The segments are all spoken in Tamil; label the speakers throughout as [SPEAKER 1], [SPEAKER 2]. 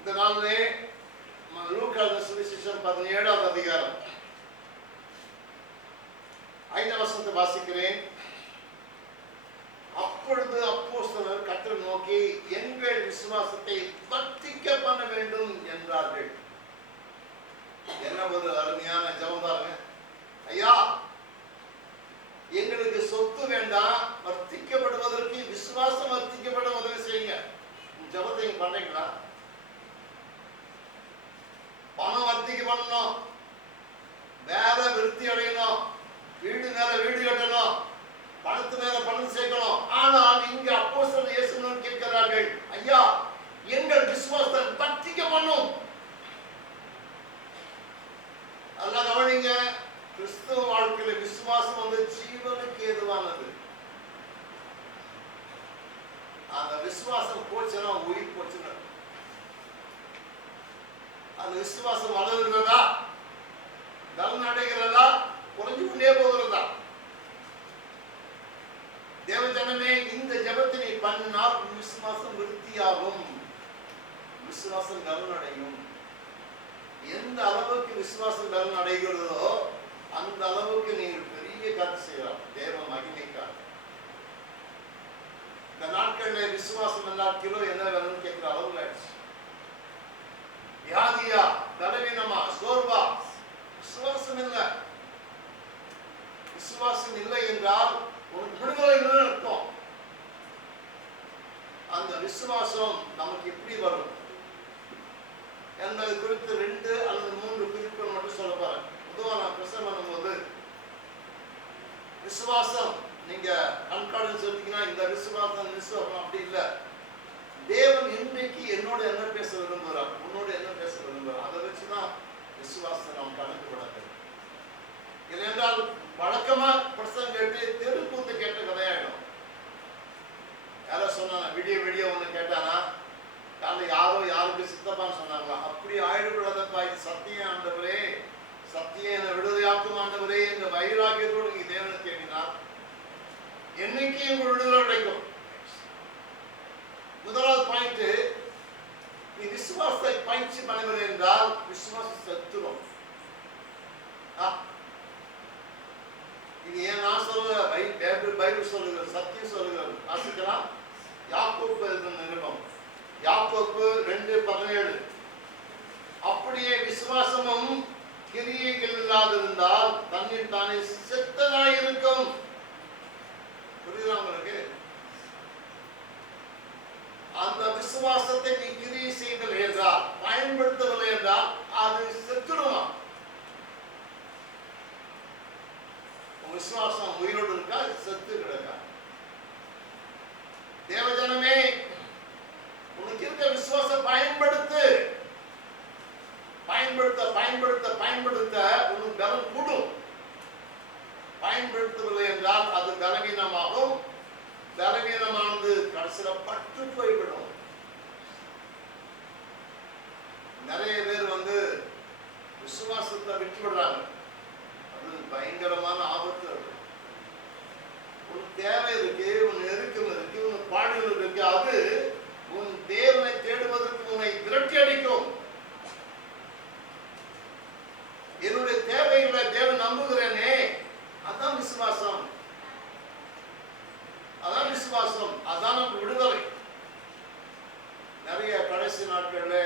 [SPEAKER 1] இந்த நாளிலே சுவிசேஷம் பதினேழாவது அதிகாரம். ஐந்தாம் வசனத்தை வாசிக்கிறேன். அப்பொழுது அப்போஸ்தலர் கற்று நோக்கி எங்கள் விசுவாசத்தை வர்த்திக்க பண்ண வேண்டும் என்றார்கள். என்ன ஒரு அருமையான ஜபம் பாருங்க. ஐயா எங்களுக்கு சொத்து வேண்டாம். வர்த்திக்கப்படுவதற்கு விசுவாசம் வர்த்திக்கப்பட உதவி செய்யுங்க. ஜபத்தை பண்ணீங்களா நீங்க பண்றீங்களா? பணம் வர்த்திக்கு பண்ணணும். வேலை விருத்தி அடையணும். வீடு மேல வீடு கட்டணும். பணத்து மேல பணம் சேர்க்கணும். ஆனால் இங்க அப்போ இயேசுவிடம் கேட்கிறார்கள் ஐயா எங்கள் விசுவாசத்தை வர்த்திக்க பண்ணும். அதெல்லாம் கவனிங்க கிறிஸ்துவ வாழ்க்கையில விசுவாசம் வந்து ஜீவனுக்கு ஏதுவானது. அந்த விசுவாசம் போச்சுன்னா உயிர் போச்சுன்னா அந்த விசுவாசம் வளர்கிறதா பலன் அடைகிறதா குறைஞ்சு கொண்டே போகிறதா தேவஜனமே இந்த ஜெபத்தை நீ பண்ணினால் உன் விசுவாசம் விருத்தியாகும் விசுவாசம் பலன் அடையும் எந்த அளவுக்கு விசுவாசம் பலன் அடைகிறதோ அந்த அளவுக்கு நீங்கள் பெரிய கருத்து செய்யலாம் தேவ மகிமைக்காக இந்த நாட்கள்ல விசுவாசம் என்றால் கிலோ என்ன வேணும்னு கேட்கிற அளவுல ஆயிடுச்சு வியாதியா பலவீனமா சோர்வா விசுவாசம் இல்லை விசுவாசம் இல்லை என்றால் ஒரு விடுதலை இல்லைன்னு அர்த்தம் அந்த விசுவாசம் நமக்கு எப்படி வரும்? என்பது குறித்து ரெண்டு அல்லது மூன்று குறிப்புகள் மட்டும் சொல்ல போறேன். பொதுவாக நான் பிரசவம் பண்ணும்போது விசுவாசம் நீங்க கண்கார்டன்ஸ் சொல்லிட்டீங்கன்னா இந்த விசுவாசம் விசுவாசம் அப்படி இல்லை. தேவன் இன்றைக்கு என்னோட என்ன பேச விரும்புகிறார்? உன்னோட என்ன பேச விரும்புகிறார்? அதை வச்சுதான் விசுவாசத்தை நாம் கணக்கு விடணும் இல்லைன்றால் வழக்கமா பிரசங்க கேட்டு தெருக்கூத்து கேட்ட கதையாயிடும். யாரோ சொன்னாங்க விடிய விடிய ஒண்ணு கேட்டானா காலைல யாரோ யாருக்கு சித்தப்பான்னு சொன்னாங்களா? அப்படி ஆயிடக்கூடாதப்பா இது சத்தியம் ஆண்டவரே சத்தியம் என்னை விடுதலையாக்கும் ஆண்டவரே என்ற வைராகியத்தோடு நீங்க தேவனை தேடினா என்னைக்கு உங்கள் விடுதலை கிடைக்கும்? முதலாவது பாயிண்ட் நீ விசுவாசத்தை பயிற்சி பண்ணவில்லை என்றால் விசுவாசம் செத்துரும். இது ஏன் நான் சொல்ல பைபிள் பைபிள் சொல்லுகிறது சத்தியம் சொல்லுகிறது. வாசிக்கலாம். யாக்கோப்பு நிருபம். யாக்கோப்பு ரெண்டு பதினேழு. அப்படியே விசுவாசமும் கிரியைகள் இல்லாதிருந்தால் தண்ணீர் தானே செத்ததாயிருக்கும். புரியுதா உங்களுக்கு? அந்த விசுவாசத்தை நீ கிரியை செய்தல் என்றால் பயன்படுத்தவில்லை என்றால் அது செத்துடுமா? விசுவாசம் உயிரோடு இருக்கா? செத்து கிடக்கா? தேவஜனமே உனக்கு இருக்க விசுவாசம் பயன்படுத்து. பயன்படுத்த பயன்படுத்த பயன்படுத்த உனக்கு பலம் கூடும். பயன்படுத்தவில்லை என்றால் அது பலவீனமாகும். பலவீனமானது கடைசியில் பட்டு போய்விடும். நிறைய பேர் வந்து விசுவாசத்தை விட்டு விடுறாங்க அது பயங்கரமான ஆபத்து அது. உன் தேவை இருக்கு உன் நெருக்கம் உன் இருக்கு அது உன் தேவனை தேடுவதற்கு உன்னை விரட்டி அடிக்கும். என்னுடைய தேவைகளை தேவன் நம்புகிறேனே. அதான் விசுவாசம். அதான் விசுவாசம். அதான் நம்ம விடுதலை. நிறைய கடைசி நாட்கள்ல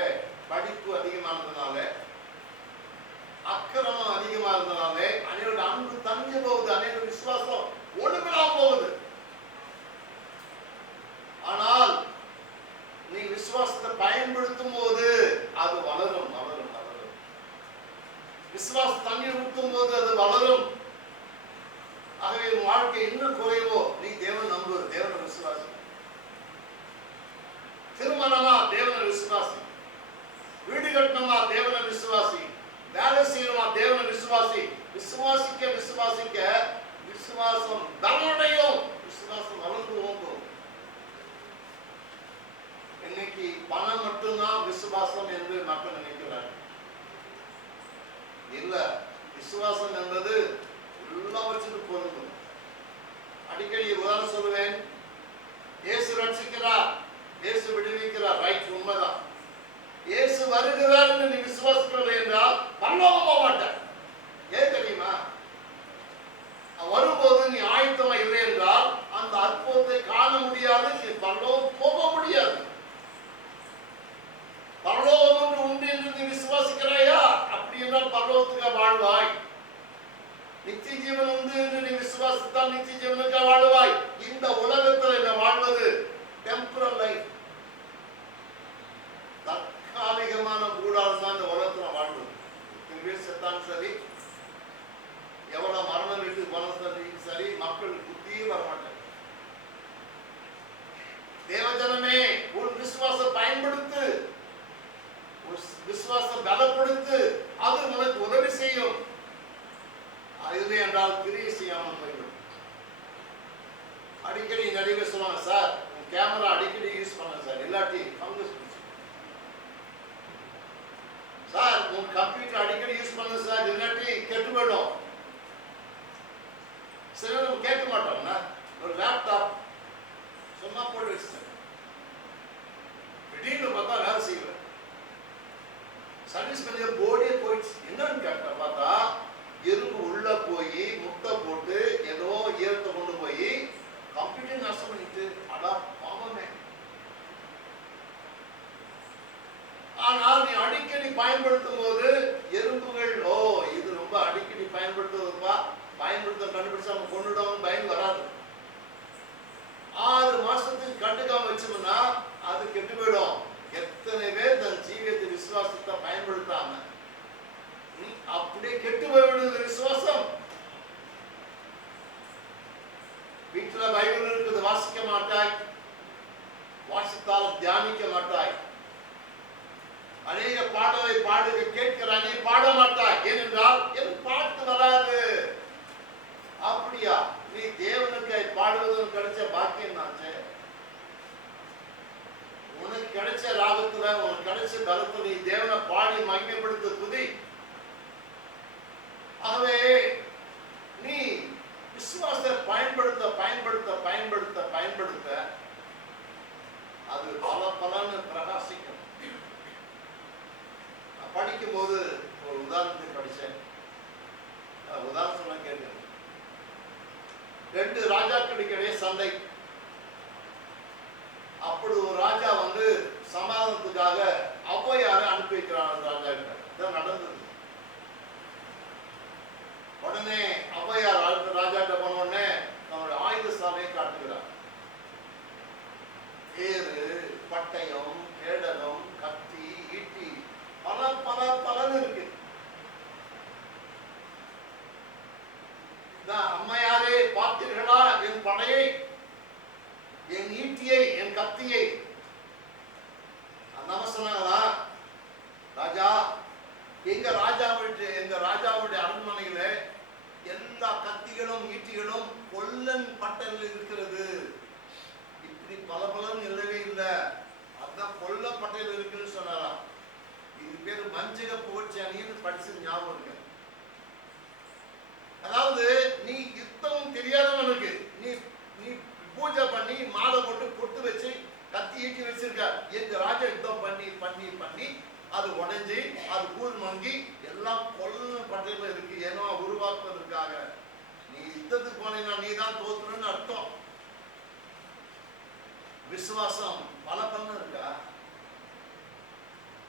[SPEAKER 1] படிப்பு அதிகமானதுனால அக்கிரமம் அதிகமா இருந்தனால அனைவருடைய அன்பு தங்கி போகுது அனைவரும் விசுவாசம் ஒழுங்கலாம் போகுது. ஆனால் அடிக்கடி நிறைய சொல்லுவாங்க சார் கேமரா அடிக்கடி யூஸ் பண்ண சார். இல்லாட்டி சார் உன் கம்ப்யூட்டர் அடிக்கடி யூஸ் பண்ண சார். இல்லாட்டி கெட்டு போயிடும். சில நம்ம கேட்க மாட்டோம்னா ஒரு லேப்டாப் சும்மா போட்டு வச்சுட்டேன். திடீர்னு பார்த்தா வேலை செய்யல. சர்வீஸ் பண்ணி ஆனால் நீ அடிக்கடி பயன்படுத்தும் போது எறும்புகள் ஓ இது ரொம்ப அடிக்கடி பயன்படுத்துவதுப்பா பயன்படுத்த கண்டுபிடிச்சாம கொண்டுடும் பயன் வராது. ஆறு மாசத்துக்கு கண்டுக்காம வச்சோம்னா அது கெட்டு ரெண்டு ராஜாக்களுக்கு இடையே சண்டை இருக்கிறது. இப்படி பல பலன் இல்லவே இல்லை. அதுதான் கொல்லப்பட்டையில் இருக்குன்னு சொன்னாராம். இது பேர் மஞ்சக புகழ்ச்சி அணின்னு படிச்சு ஞாபகம் இருக்கு. அதாவது நீ யுத்தம் தெரியாதவனுக்கு நீ நீ பூஜை பண்ணி மாலை போட்டு பொட்டு வச்சு கத்தி ஈட்டி வச்சிருக்க எங்க ராஜா யுத்தம் பண்ணி பண்ணி பண்ணி அது உடைஞ்சு அது கூழ் மங்கி எல்லாம் கொல்லும் பட்டையில இருக்கு. ஏன்னா உருவாக்குவதற்காக. நீ யுத்தத்துக்கு போனீங்கன்னா நீ தான் தோத்துறன்னு அர்த்தம். விசுவாசம் பல பண்ணு இருக்கா?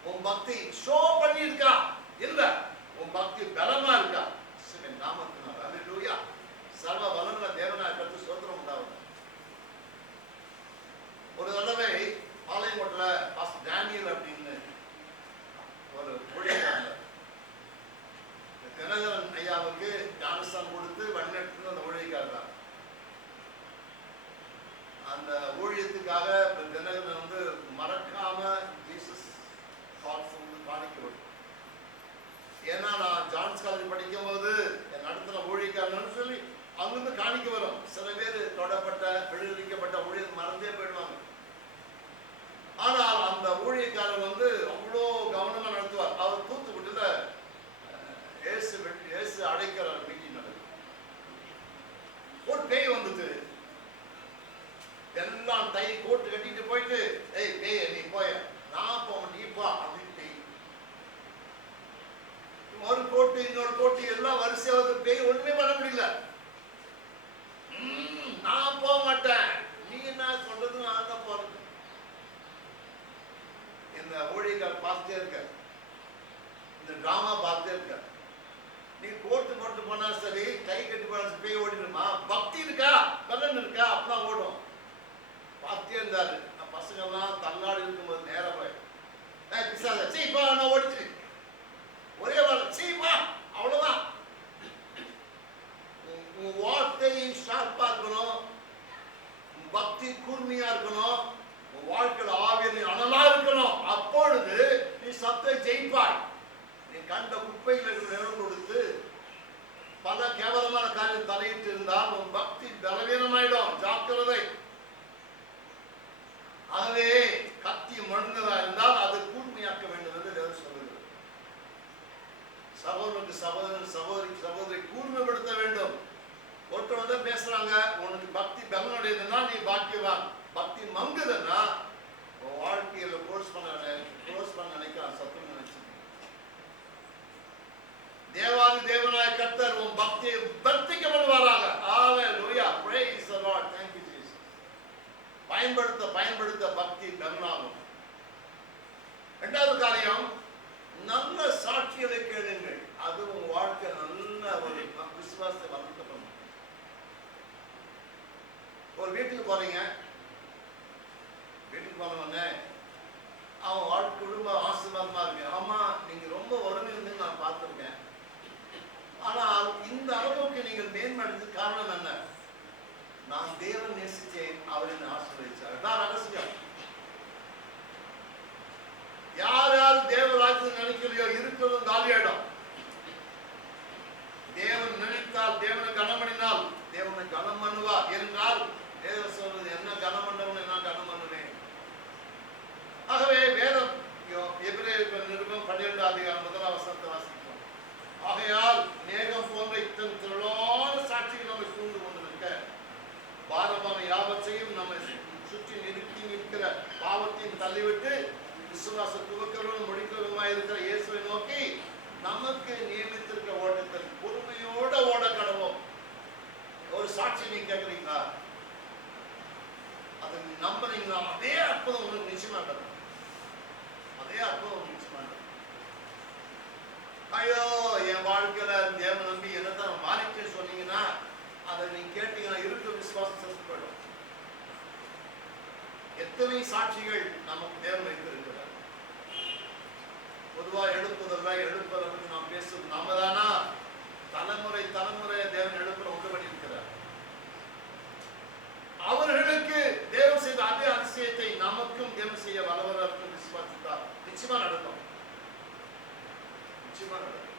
[SPEAKER 1] உன் பக்தி ஷோ பண்ணி இருக்கா இல்ல உன் பக்தி பலமா இருக்கா? சிவன் நாமத்தினார் சர்வ வளர்ந்த தேவனாய் பற்றி சோத்திரம் உண்டாகும் ஒரு தடவை பாளையங்கோட்டில் டேனியல் அப்படின்னு எல்லாம் பேய் ஒண்ணுமே பண்ண முடியல. நான் போக மாட்டேன். நீ என்ன சொல்றது? நான் தான் போறது. இந்த ஊழியர்கள் பார்த்துட்டே இருக்க. இந்த டிராமா பார்த்துட்டே இருக்க. நீ கோர்ட்டு போட்டு போனா சரி கை கட்டி போனா பேய் ஓடிடுமா பக்தி இருக்கா? பலன் இருக்கா? அப்பதான் ஓடும். பார்த்துட்டே இருந்தாரு. நான் பசங்க எல்லாம் தள்ளாடி இருக்கும்போது நேரம் போய் ஏய் பிசாச நான் ஓடிச்சு ஒரே வாரம் சீப்பா அவ்வளவுதான். உன் வார்த்தையை ஷார்ப்பாக ஷார்ப்பா இருக்கணும் பக்தி கூர்மையா இருக்கணும். உன் வாழ்க்கையில் ஆவியில் அனலா இருக்கணும். அப்பொழுது நீ சத்தை ஜெயிப்பாய். நீ கண்ட குப்பைகளுக்கு நிலம் கொடுத்து பல கேவலமான காரியம் தலையிட்டு இருந்தால் உன் பக்தி பலவீனமாயிடும். ஜாக்கிரதை ஆகவே கத்தி மழுந்ததா இருந்தால் அது கூர்மையாக்க வேண்டும் என்று தேவன் சொல்லுகிறது சகோதரனுக்கு சகோதரன் சகோதரி சகோதரி கூர்மைப்படுத்த வேண்டும் ஒருத்தர் வந்து பேசுறாங்க உனக்கு பக்தி பலனுடையதுன்னா நீ பாக்கியவான் பக்தி மங்குதுன்னா உன் வாழ்க்கையில க்ளோஸ் பண்ண க்ளோஸ் பண்ண நினைக்கிறான் சத்துன்னு நினைச்சு தேவாதி தேவனாய கர்த்தர் உன் பக்தியை வர்த்திக்கப்படுவாராக ஹalleluya praise the lord thank you jesus பயன்படுத்த பயன்படுத்த பக்தி பலனாகும் இரண்டாவது காரியம் நல்ல சாட்சிகளை கேளுங்கள் அது உன் வாழ்க்கை நல்ல ஒரு விசுவாசத்தை வளர்க்க பண்ணும் ஒரு வீட்டுக்கு போறீங்க வீட்டுக்கு போன உடனே அவன் வாழ்க்கை குடும்ப ஆசீர்வாதமா இருக்கு ஆமா நீங்க ரொம்ப வறுமை இருந்து நான் பார்த்திருக்கேன் ஆனால் இந்த அளவுக்கு நீங்கள் மேன்மடைந்து காரணம் என்ன? நான் தேவன் நேசித்தேன் அவர் என்னை ஆசீர்வதிச்சார் தான் ரகசியம் யார் யார் தேவராஜ்யம் நினைக்கலையோ இருக்கிறதும் காலியாயிடும் தேவன் நினைத்தால் தேவனை கனம் பண்ணினால் தேவனை கனம் பண்ணுவார் என்றால் தேவன் சொல்றது என்ன கனம் பண்ணவனை நான் கனம் பண்ணுவேன் ஆகவே வேதம் எபிரேயர் நிருபம் பன்னிரெண்டு அதிகாரம் முதலாம் வசனத்தை வாசிக்கிறோம் ஆகையால் மேகம் போன்ற இத்தனை திரளான சாட்சிகள் நம்மை சூழ்ந்து கொண்டிருக்க பாரமான யாவற்றையும் நம்மை சுற்றி நிறுத்தி நிற்கிற பாவத்தையும் தள்ளிவிட்டு விசுவாச துவக்கிறவரும் முடிக்கிறவருமாய் இருக்கிற இயேசுவை நோக்கி நமக்கு நியமித்திருக்க ஓட்டத்தில் பொறுமையோட ஓட கடவோம் ஒரு சாட்சி நீங்க கேட்குறீங்களா அதை நம்புறீங்களா அதே அற்புதம் உங்களுக்கு நிச்சயமா நடக்கும் அதே அற்புதம் உங்களுக்கு நிச்சயமா நடக்கும் ஐயோ என் வாழ்க்கையில தேவ நம்பி என்னதான் மாறிட்டு சொன்னீங்கன்னா அதை நீங்க கேட்டீங்கன்னா இருக்க விசுவாசம் செத்து போயிடும். எத்தனை சாட்சிகள் நமக்கு தேவன் வைத்திருக்கிறார். பொதுவா எழுப்புதல்ல எடுப்பதற்கு நாம் பேசுவது நாம தானா தலைமுறை தலைமுறை தேவன் எழுப்புற ஒன்று பண்ணி அவர்களுக்கு தேவன் செய்த அதே அதிசயத்தை நமக்கும் தேவன் செய்ய வல்லவராக விசுவாசித்தார் நிச்சயமா நடக்கும். நிச்சயமா நடக்கும்.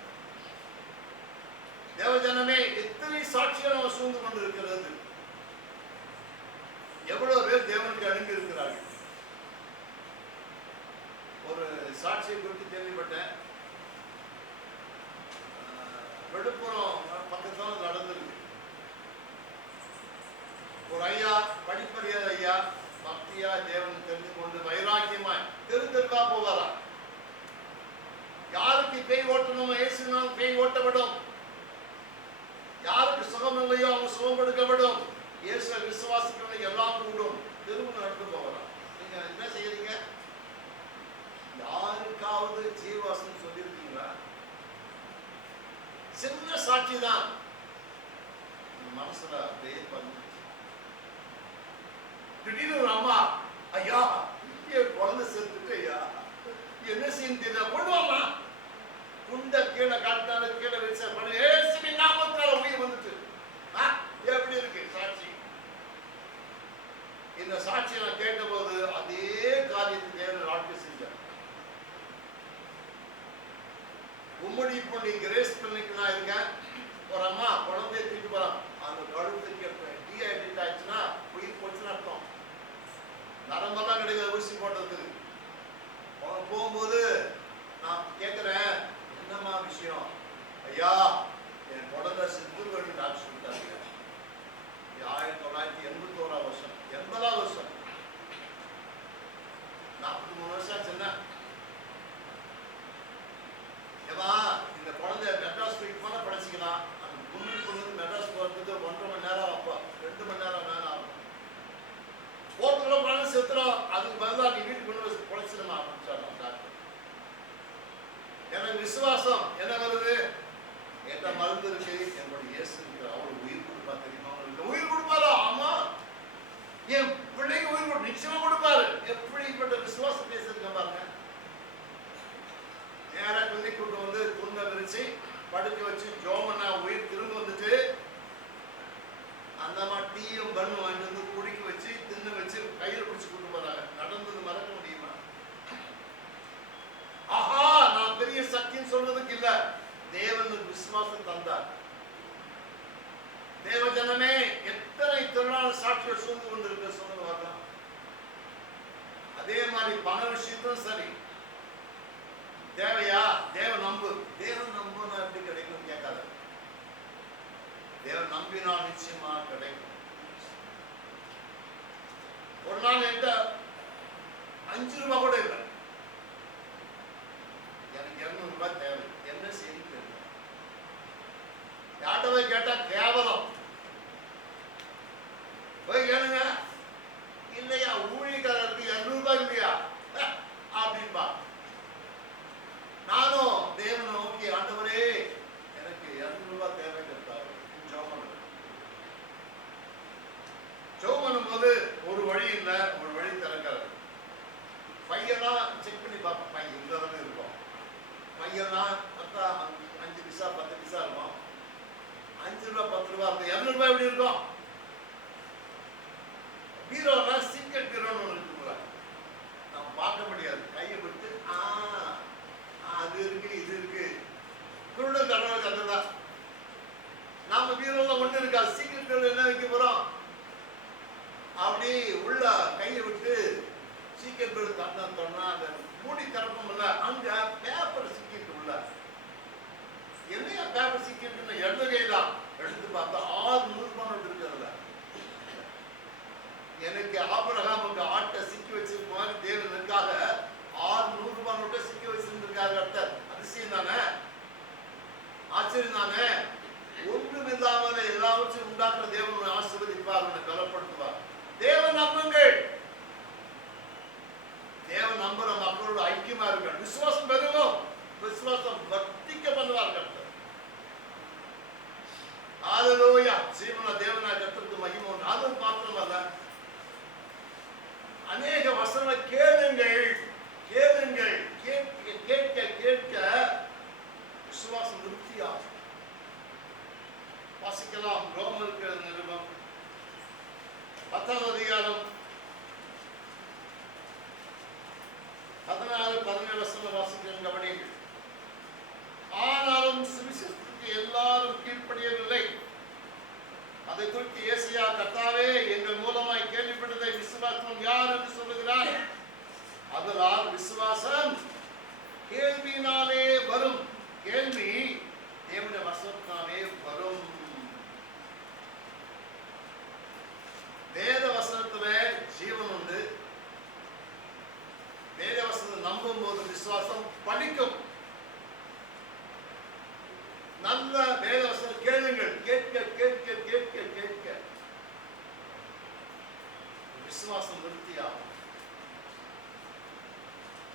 [SPEAKER 1] தேவஜனமே எத்தனை சாட்சிகள் அவர் சூழ்ந்து கொண்டிருக்கிறது? எவ்வளவு பேர் தேவனுக்கு அணுகி இருக்கிறார்கள்? ஒரு சாட்சியை குறித்து கேள்விப்பட்டேன். விழுப்புரம் பக்கத்துல நடந்திருக்கு ஒரு ஐயா படிப்பறியாத ஐயா பக்தியா தேவன் தெரிந்து கொண்டு வைராக்கியமாய் தெரு தெருவா போவாரா யாருக்கு பேய் ஓட்டணுமோ இயேசுனால் பேய் ஓட்டப்படும். யாருக்கு சுகம் இல்லையோ அவங்க சுகம் கொடுக்கப்படும். இயேசு விசுவாசிக்கிறவங்க எல்லாம் கூடும். தெருவு நடந்து போகலாம் நீங்க என்ன செய்யறீங்க? யாருக்காவது ஜீவாசம் சொல்லியிருக்கீங்களா? சின்ன சாட்சி தான். மனசுல அப்படியே பண்ணு திடீர்னு ஒரு அம்மா ஐயா என் குழந்தை செத்துட்டு ஐயா என்ன செய்யும் கொண்டு வாமா குண்ட கீழே காட்டா கீழே வச்ச பண்ணி ஏசுவின் நாமத்தால உயிர் வந்துட்டு ஆ, எப்படி இருக்கு சாட்சி இந்த சாட்சியை நான் கேட்டபோது அதே காரியத்தை தேவன் வாழ்க்கை செஞ்சார் உம்முடி இப்போ நீ கிரேஸ் பண்ணிக்கு நான் இருக்கேன் ஒரு அம்மா குழந்தைய தூக்கிட்டு போறான் அந்த கழுத்துக்கு டீஹைட்ரேட் ஆயிடுச்சுன்னா உயிர் போச்சுன்னு அர்த்தம் நரம்பெல்லாம் கிடைக்காது ஊசி போட்டதுக்கு அவங்க போகும்போது நான் கேட்குறேன் என்னம்மா விஷயம் ஐயா என் குழந்தை செத்து போயிட்டு டாக்டர் சொல்லிட்டாங்க இது ஆயிரத்தி தொள்ளாயிரத்தி எண்பத்தோரா வருஷம் எண்பதாம் வருஷம் நாள் செத்துறோம் அதுக்கு பதிலா நீ வீட்டுக்கு கொண்டு போய் பொழைச்சிடமா அப்படின்னு டாக்டர் எனக்கு விசுவாசம். என்ன வருது? என்கிட்ட மருந்து இருக்கு. என்னுடைய இயேசு இருக்கு அவருக்கு உயிர் கொடுப்பா தெரியுமா? அவங்களுக்கு உயிர் கொடுப்பாரா? ஆமா. என் பிள்ளைக்கு உயிர் கொடு நிச்சயமா கொடுப்பாரு. எப்படிப்பட்ட விசுவாசம் பேசிருக்க பாருங்க. நேரா குந்தி கூட்டு வந்து துண்டை விரிச்சு படுக்க வச்சு ஜோமனா உயிர் திரும்ப வந்துட்டு அந்த மாதிரி டீயும் பண்ணு வாங்கி வந்து குடிக்க வச்சு தின்னு வச்சு கையில பிடிச்சு கூட்டு போறாங்க நடந்தது மறக்க முடியுமா ஆஹா நான் பெரிய சக்தின்னு சொல்றதுக்கு இல்ல தேவனுக்கு விசுவாசம் தந்தார் தேவ ஜனமே எத்தனை திருநாள் சூழ்ந்து கொண்டிருக்க சொல்லுங்க பார்க்கலாம். அதே மாதிரி பண விஷயத்தும் சரி. தேவையா? தேவ நம்பு. தேவன் நம்புனா எப்படி கிடைக்கும் கேட்காத. தேவன் நம்பினால் நிச்சயமா கிடைக்கும். ஒரு நாள் என்கிட்ட அஞ்சு ரூபாய் கூட இல்லை. எனக்கு இருநூறு ரூபாய் தேவை. என்ன செய்தி தெரியல யார்கிட்ட போய் கேட்டா கேவலம். Oigan, பலப்படுத்துவார். தேவன் நம்புங்கள். தேவன் நம்புற மக்களோட ஐக்கியமா இருக்க விசுவாசம் பெருகும் விசுவாசம் வர்த்திக்க பண்ணுவார் கர்த்தர் ஹalleluya. சீமன தேவனா கர்த்தருக்கு மகிமை உண்டு. அது மாத்திரம் அல்ல அநேக வசனங்களை கேளுங்கள். கேளுங்கள். கேட்க கேட்க கேட்க விசுவாசம் திருப்தியாகும். வாசிக்கலாம். ரோமருக்கு நிருபம். பத்தாவது அதிகாரம் பதினாறு பதினேழு வசனம் வாசிக்கிறேன் கவனியுங்கள் ஆனாலும் சுவிசேஷத்துக்கு எல்லாரும் கீழ்ப்படியவில்லை. அதை குறித்து ஏசியா கர்த்தாவே எங்கள் மூலமாய் கேள்விப்பட்டதை விசுவாசம் யார் என்று சொல்லுகிறார் அதனால் விசுவாசம் கேள்வியினாலே வரும். கேள்வி தேவனுடைய வசனத்தினாலே வரும். விசுவாசம் படிக்கும் நல்ல வேத வசனம் கேளுங்கள் கேட்க கேட்க கேட்க கேட்க விசுவாசம் விருத்தியாகும்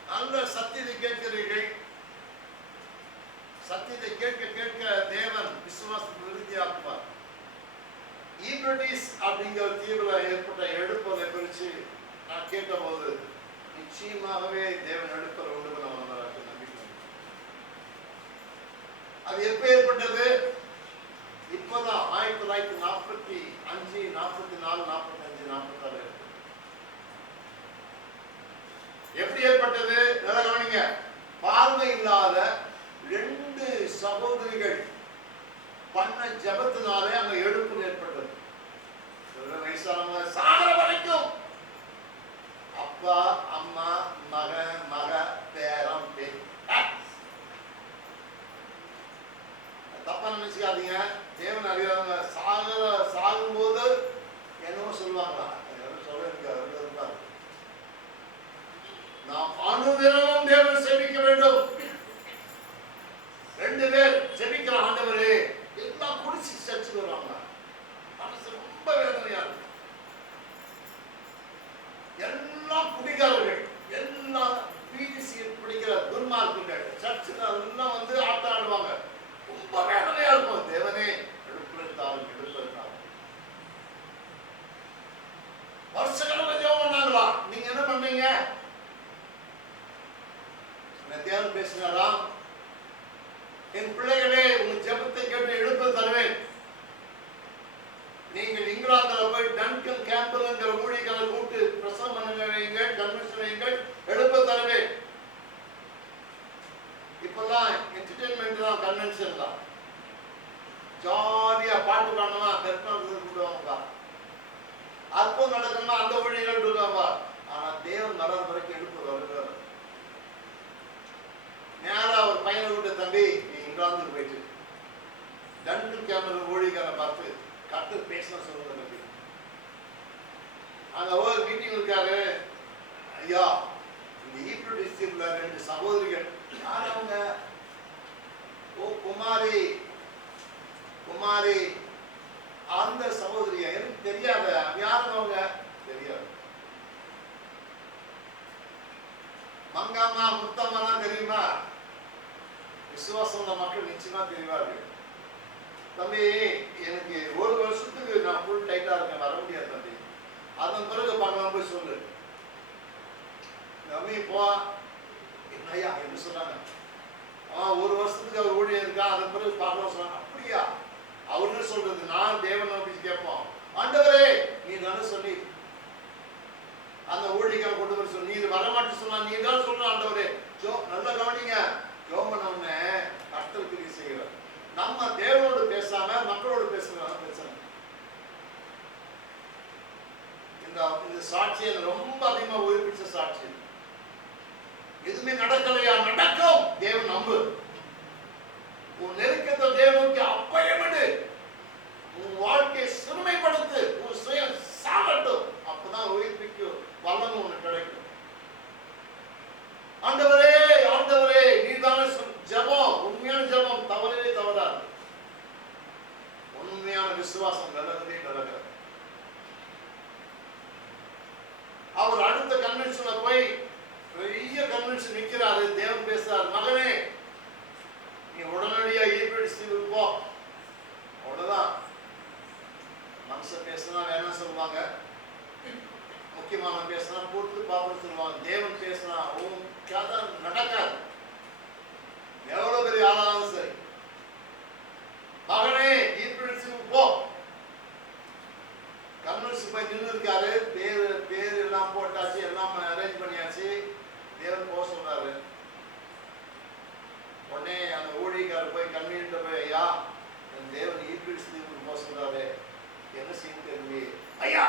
[SPEAKER 1] நல்ல சத்தியத்தை கேட்கிறீர்கள் சத்தியத்தை கேட்க கேட்க தேவன் விசுவாசத்தை விருத்தியாக்குவார் ஈப்ரடிஸ் அப்படிங்கிற தீவுல ஏற்பட்ட எடுப்பதை குறித்து நான் கேட்டபோது நிச்சயமாகவே தேவன் எடுப்பதை உண்டு பண்ண வந்தாராக நம்பிக்கை அது எப்ப ஏற்பட்டது இப்பதான் ஆயிரத்தி தொள்ளாயிரத்தி நாற்பத்தி அஞ்சு நாற்பத்தி நாலு நாற்பத்தி அஞ்சு நாற்பத்தி ஆறு எப்படி ஏற்பட்டது நல்லா கவனிங்க பார்வை இல்லாத ரெண்டு சகோதரிகள் பண்ண ஜபத்தினாலே அங்க எழுப்பு ஏற்பட்டது ஒரு வயசானவங்க சாகர வரைக்கும் அப்பா அம்மா மகன் மக பேரம் பே தப்பா நினைச்சுக்காதீங்க தேவன் அறியாதவங்க சாகர சாகும்போது என்னவோ சொல்லுவாங்களா யாரும் சொல்ல எனக்கு அது இருப்பாரு நாம் அனுதினமும் தேவன் செபிக்க வேண்டும் ரெண்டு பேர் ஜெபிக்கிற ஆண்டவரே எல்லாம் குடிச்சு சர்ச்சுக்கு வருவாங்க மனசு ரொம்ப வேதனையா இருக்கு எல்லாம் குடிகாரர்கள் எல்லா பிடிசி பிடிக்கிற துன்மார்க்குகள் சர்ச்சில் எல்லாம் வந்து ஆட்டம் ஆடுவாங்க ரொம்ப வேதனையா இருக்கும். தேவனே எடுப்பெடுத்தாலும் வருஷ வருஷக்கணக்கில் ஜெபம் பண்ணாங்களா? நீங்க என்ன பண்ணீங்க? தேவன் பேசினாராம் என் பிள்ளைகளே உங்க ஜெபத்தை கேட்டு எடுப்பு தருவேன். இங்கிலாந்துல போய் டன்கன் கேம்பல்ங்கிற ஊழியர்களை கூட்டு பிரசவம் பண்ணுங்க வைங்க கன்வென்ஷன் வைங்க எழுப்ப தரவே. இப்பெல்லாம் என்டர்டெயின்மெண்ட் தான் கன்வென்ஷன் தான். ஜாலியா பாட்டு பாடணுமா? கற்பனை கூடுவாங்க அற்பம் நடக்கணுமா? அந்த ஊழியர்கள் இருக்காங்க ஆனா தேவன் வளர வரைக்கும் எடுப்பு வருகிறார் நேரா ஒரு பையனை விட்டு தம்பி நீ இங்கிலாந்துக்கு போயிட்டு டன்கன் கேம்பல் ஊழியர்களை பார்த்து கத்து பேசணும் சொல்லுவது பற்றி அங்க ஒரு மீட்டிங் இருக்காரு ஐயா இந்த ஈப்ரோ டிஸ்ட்ரிக்ட்ல ரெண்டு சகோதரிகள். யார் அவங்க? ஓ குமாரி. குமாரி. அந்த சகோதரியா எனக்கு தெரியாத. யாருங்க அவங்க? தெரியாது. மங்காமா முத்தம்மாலாம் தெரியுமா? விசுவாசம் உள்ள மக்கள் நிச்சயமா தெரிவார்கள். தம்பி எனக்கு ஒரு வருஷத்துக்கு நான் ஃபுல் டைட்டா இருக்கேன் வர முடியாது தம்பி. அதன் பிறகு பார்க்கலாம் போய் சொல்லு. தம்பி போ. என்னையா என்ன சொன்னாங்க? ஆ ஒரு வருஷத்துக்கு அவர் ஊழியர் இருக்கா? அதன் பிறகு பார்க்கலாம் சொன்னாங்க. அப்படியா? அவர் என்ன சொல்றது? நான் தேவன் நோக்கி கேட்போம். ஆண்டவரே நீ தானே சொல்லி அந்த ஊழிக்காக கொண்டு வர சொல்லி. நீ வர வரமாட்டு சொன்னா நீ தான் சொல்ற ஆண்டவரே. ஜோ நல்லா கவனிங்க. ஜோமன் அவனை கஷ்டத்துக்கு நீ செய்கிறார். நம்ம தேவனோடு பேசாம மக்களோடு பேசுறதுனால பிரச்சனை இந்த இந்த சாட்சி ரொம்ப அதிகமா உயிர்ப்பிச்ச சாட்சி எதுவுமே நடக்கலையா? நடக்கும். தேவன் நம்பு. உன் நெருக்கத்தை தேவனுக்கு அப்பயமிடு. உன் வாழ்க்கையை சிறுமைப்படுத்து. உன் சுயம் சாகட்டும். அப்பதான் உயிர்ப்பிக்கும் வல்லமை உனக்கு கிடைக்கும். ஆண்டவரே ஆண்டவரே நீதானே தானே ஜெபம். உண்மையான ஜெபம். தவறு உண்மையான விசுவாசம் விலகவே விலகாது அவர் அடுத்த கன்வென்ஷன்ல போய் பெரிய கன்வென்ஷன் நிக்கிறாரு. தேவன் பேசுறாரு மகனே நீ உடனடியா ஈபிடிச்சு போ. அவ்வளவுதான். மனுஷன் பேசினா வேணாம் சொல்லுவாங்க. முக்கியமான பேசினா கொடுத்து பாப்பன்னு சொல்லுவாங்க. தேவன் பேசினா ஓம் கதை நடக்காது. எவ்வளவு பெரிய ஆளாலும் சரி. மகனே ஈபிடிச்சு போ. கன்வென்ஷன் போய் நின்று இருக்காரு பேரு பேர் எல்லாம் போட்டாச்சு எல்லாம் அரேஞ்ச் பண்ணியாச்சு. தேவன் போக சொல்றாரு. உடனே அந்த ஊழியக்காரர் போய் கன்வீனிட்ட போய் ஐயா என் தேவன் ஈர்ப்பிடிச்சு தீவுக்கு போக சொல்றாரு. என்ன செய்ய தெரியல ஐயா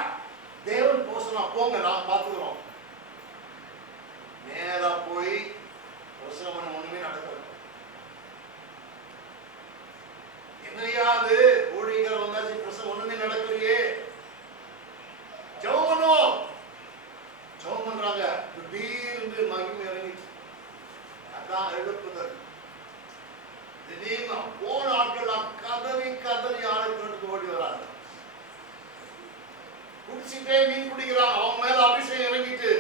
[SPEAKER 1] தேவன் போக சொன்னா போங்க நான் பார்த்துக்கிறோம் நேரா போய் ஒரு சில மணி ஒண்ணுமே என்னையா அது ஊழியக்காரர் வந்தாச்சு பிரசவம் ஒண்ணுமே நடக்கலையே ஜெபம் பண்ணுவோம் ஜெபம் பண்றாங்க திடீர்னு மகிமை இறங்கிச்சு அதான் எழுப்புதல் திடீர்னு போன ஆட்கள் கதறி கதறி ஆளுக்கு ஓடி வராங்க குடிச்சிட்டே மீன் பிடிக்கிறான் அவன் மேல அபிஷேகம் இறங்கிட்டு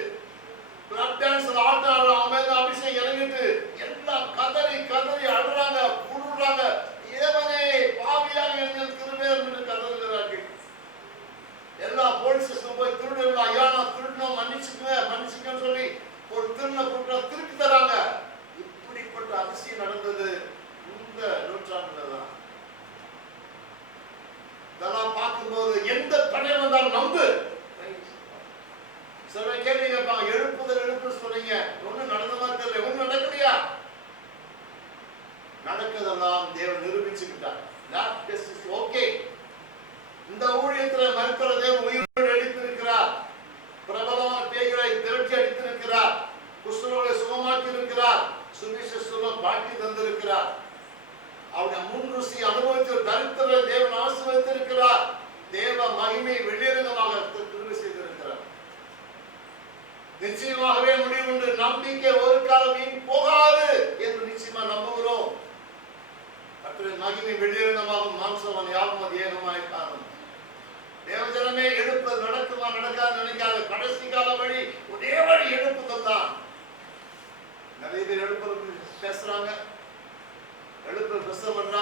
[SPEAKER 1] பிளட் டான்ஸ்ல ஆட்ட ஆடுறான் அவன் மேல அபிஷேகம் இறங்கிட்டு எல்லாம் கதறி கதறி அழுறாங்க புடுறாங்க ஏவனே பாவியாக எங்கள் திருவேர் என்று கதறுகிறார்கள் எல்லா போலீஸ் ஸ்டேஷன் போய் திருடுங்களா ஐயா நான் திருடணும் மன்னிச்சுக்குவேன் மன்னிச்சுக்கன்னு சொல்லி ஒரு திருந குற்றம் திருப்பி தராங்க இப்படிப்பட்ட அதிசயம் நடந்தது இந்த நூற்றாண்டுல தான் இதெல்லாம் பார்க்கும்போது எந்த தடை வந்தாலும் நம்பு சில கேள்வி எழுப்புதல் எழுப்புதல் எழுப்புன்னு சொன்னீங்க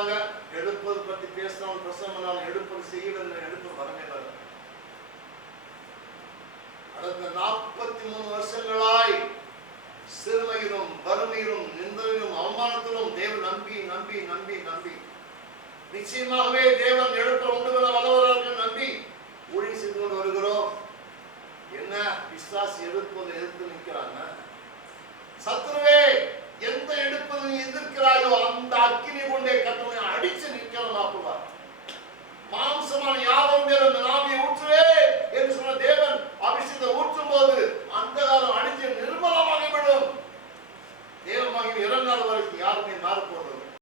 [SPEAKER 1] சொன்னாங்க எடுப்பது பற்றி பேசினவன் பிரசவம் எடுப்பது செய்யவில்லை எடுப்பு வரவே வர நாற்பத்தி மூணு வருஷங்களாய் சிறுமையிலும் வறுமையிலும் நிந்தனையிலும் அவமானத்திலும் தேவ நம்பி நம்பி நம்பி நம்பி. நிச்சயமாகவே தேவன் எடுக்க உண்டு என நம்பி ஊழியம் செய்து கொண்டு வருகிறோம். என்ன? விஸ்வாசி எதிர்ப்பது எதிர்த்து நிற்கிறாங்க சத்ருவே எந்த இடத்துல நீ எதிர்க்கிறாயோ அந்த அக்கினி கொண்டே கத்தனை அடிச்சு நிற்கலாக்குவார் மாம்சமான யாவும் மேல இந்த நாமியை ஊற்றுவே என்று சொன்ன தேவன் அபிஷேகத்தை ஊற்றும் போது அந்த காலம் அடிச்சு நிர்மலமாகிவிடும் தேவமாகி இறங்காத வரைக்கும் யாருமே மாறப்போறது